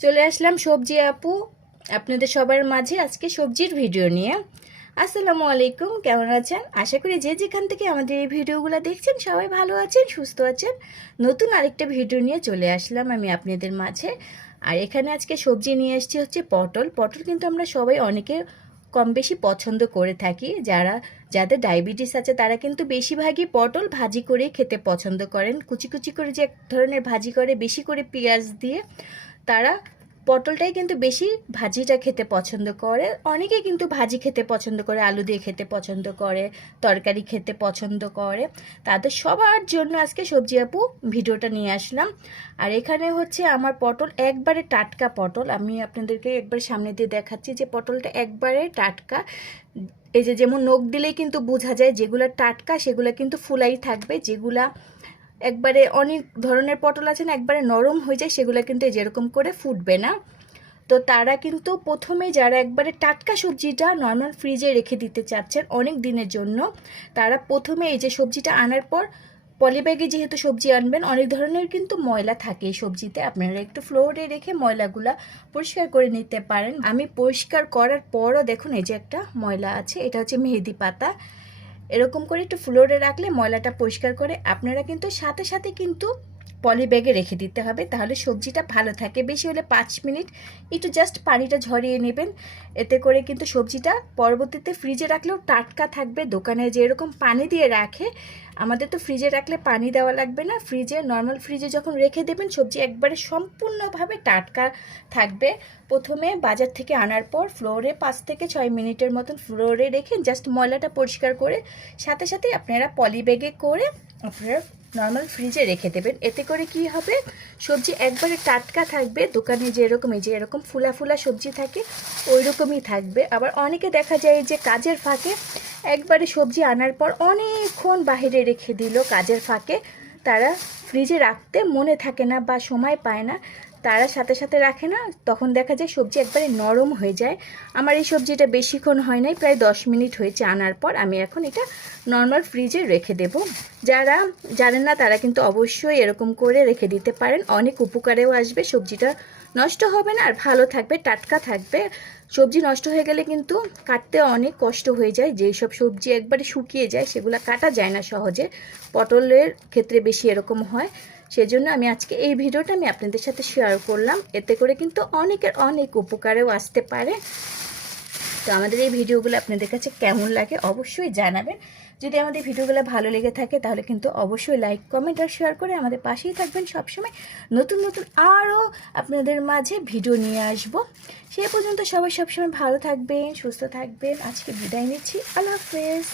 চলে আসলাম সবজি আপু, আপনাদের সবার মাঝে আজকে সবজির ভিডিও নিয়ে। আসসালামু আলাইকুম, কেমন আছেন? আশা করি যে যেখান থেকে আমাদের এই ভিডিওগুলো দেখছেন, সবাই ভালো আছেন, সুস্থ আছেন। নতুন আরেকটা ভিডিও নিয়ে চলে আসলাম আমি আপনাদের মাঝে। আর এখানে আজকে সবজি নিয়ে এসেছি হচ্ছে পটল। পটল কিন্তু আমরা সবাই অনেকে কম বেশি পছন্দ করে থাকি। যারা, যাদের ডায়াবেটিস আছে, তারা কিন্তু বেশিরভাগই পটল ভাজি করে খেতে পছন্দ করেন। কুচি কুচি করে যে এক ধরনের ভাজি করে, বেশি করে পেঁয়াজ দিয়ে। তারা পটলটাই কিন্তু বেশি ভাজিটা খেতে পছন্দ করে। অনেকে কিন্তু ভাজি খেতে পছন্দ করে, আলু দিয়ে খেতে পছন্দ করে, তরকারি খেতে পছন্দ করে। তাদের সবার জন্য আজকে সবজি আপু ভিডিওটা নিয়ে আসলাম। আর এখানে হচ্ছে আমার পটল একবারে টাটকা পটল। আমি আপনাদেরকে একবার সামনে দিয়ে দেখাচ্ছি যে পটলটা একবারে টাটকা। এই যে যেমন নখ দিলেই কিন্তু বোঝা যায় যেগুলো টাটকা সেগুলো কিন্তু ফুলাই থাকবে, যেগুলা একবারে অনেক ধরনের পটল আছে না, একবারে নরম হয়ে যায়, সেগুলো কিন্তু যেরকম করে ফুটবে না। তো তারা কিন্তু প্রথমে যারা একবারে টাটকা সবজিটা নর্মাল ফ্রিজে রেখে দিতে চাচ্ছেন অনেক দিনের জন্য, তারা প্রথমে এই যে সবজিটা আনার পর পলিব্যাগে যেহেতু সবজি আনবেন, অনেক ধরনের কিন্তু ময়লা থাকে এই সবজিতে। আপনারা একটু ফ্লোরে রেখে ময়লাগুলা পরিষ্কার করে নিতে পারেন। আমি পরিষ্কার করার পরও দেখুন, এই যে একটা ময়লা আছে, এটা হচ্ছে মেহেদি পাতা। এরকম করে একটু ফ্লোরে রাখলে ময়লাটা পরিষ্কার করে। আপনারা কিন্তু সাথে সাথে কিন্তু পলি ব্যাগে রেখে দিতে হবে, তাহলে সবজিটা ভালো থাকে। বেশি হলে পাঁচ মিনিট একটু জাস্ট পানিটা ঝরিয়ে নেবেন। এতে করে কিন্তু সবজিটা পরবর্তীতে ফ্রিজে রাখলেও টাটকা থাকবে। দোকানে যেরকম পানি দিয়ে রাখে, আমাদের তো ফ্রিজে রাখলে পানি দেওয়া লাগবে না। ফ্রিজে নর্মাল ফ্রিজে যখন রেখে দেবেন, সবজি একবারে সম্পূর্ণভাবে টাটকা থাকবে। প্রথমে বাজার থেকে আনার পর ফ্লোরে পাঁচ থেকে ছয় মিনিটের মতন ফ্লোরে রেখে জাস্ট ময়লাটা পরিষ্কার করে, সাথে সাথে আপনারা পলি ব্যাগে করে আপনারা নর্মাল ফ্রিজে রেখে দেবেন। এতে করে কি হবে? সবজি একবারে টাটকা থাকবে। দোকানে যেরকম, এই যে এরকম ফুলা ফুলা সবজি থাকে ওই রকমই থাকবে। আবার অনেকে দেখা যায় যে কাজের ফাঁকে একবারে সবজি আনার পর অনেকক্ষণ বাহিরে রেখে দিল কাজের ফাঁকে। তারা ফ্রিজে রাখতে মনে থাকে না বা সময় পায় না। তারা সাথে সাথে রাখে না, তখন দেখা যায় সবজি একবারে নরম হয়ে যায়। আমার এই সবজিটা বেশিক্ষণ হয় নাই, প্রায় দশ মিনিট হয়েছে আনার পর আমি এখন এটা নর্মাল ফ্রিজে রেখে দেব। যারা জানেন না, তারা কিন্তু অবশ্যই এরকম করে রেখে দিতে পারেন। অনেক উপকারেও আসবে, সবজিটা নষ্ট হবে না, আর ভালো থাকবে, টাটকা থাকবে। সবজি নষ্ট হয়ে গেলে কিন্তু কাটতে অনেক কষ্ট হয়ে যায়। যেই সব সবজি একবারে শুকিয়ে যায়, সেগুলো কাটা যায় না সহজে। পটলের ক্ষেত্রে বেশি এরকম হয়। সেজন্য আমি আজকে এই ভিডিওটা আমি আপনাদের সাথে শেয়ার করলাম। এতে করে কিন্তু অনেকের অনেক উপকারেও আসতে পারে। তো আমাদের এই ভিডিওগুলো আপনাদের কাছে কেমন লাগে অবশ্যই জানাবেন। যদি আমাদের ভিডিওগুলো ভালো লেগে থাকে, তাহলে কিন্তু অবশ্যই লাইক কমেন্ট আর শেয়ার করে আমাদের পাশেই থাকবেন। সবসময় নতুন নতুন আরও আপনাদের মাঝে ভিডিও নিয়ে আসব। সে পর্যন্ত সবাই সবসময় ভালো থাকবেন, সুস্থ থাকবেন। আজকে বিদায় নিচ্ছি। আল্লাহ হাফেজ।